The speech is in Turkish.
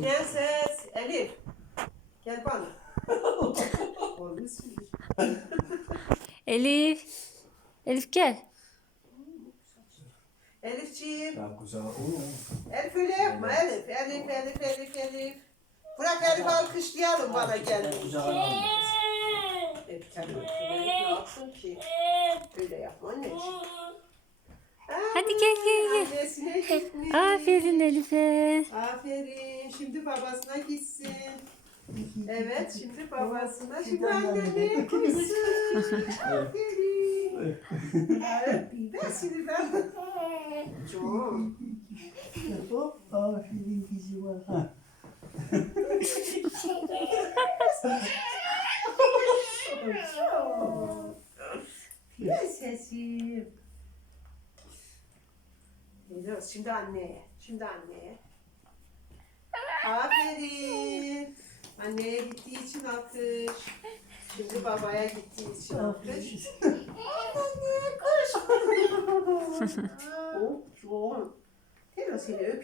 Prenses Elif. Gel bana. Olmuş. Elif. Elif gel. Elifciğim. Ya. Oo. Elif öyle yapma Elif. Elif, Elif, Elif, Elif. Bırak Elif alkışlayalım bana. Kucağa almış. Elif kendi oturmayı ne yapsın ki? Öyle yapma anneciğim. Hadi gel, gel, gel. Annesine gitmiş. Aferin Elif'e. Aferin. Şimdi babasına gitsin. Evet, şimdi babasına. Şimdi annene gitsin. Aferin. Evet, ben seni ben. Çok. Hop. Aferin kızıma. Ha. Prensesim. Geliyoruz şimdi anneye. Şimdi anneye. Aferin. Anneye gittiği için alkış. Şimdi babaya gittiği için alkış. Anne koş. oh, çok. Telo seni öp.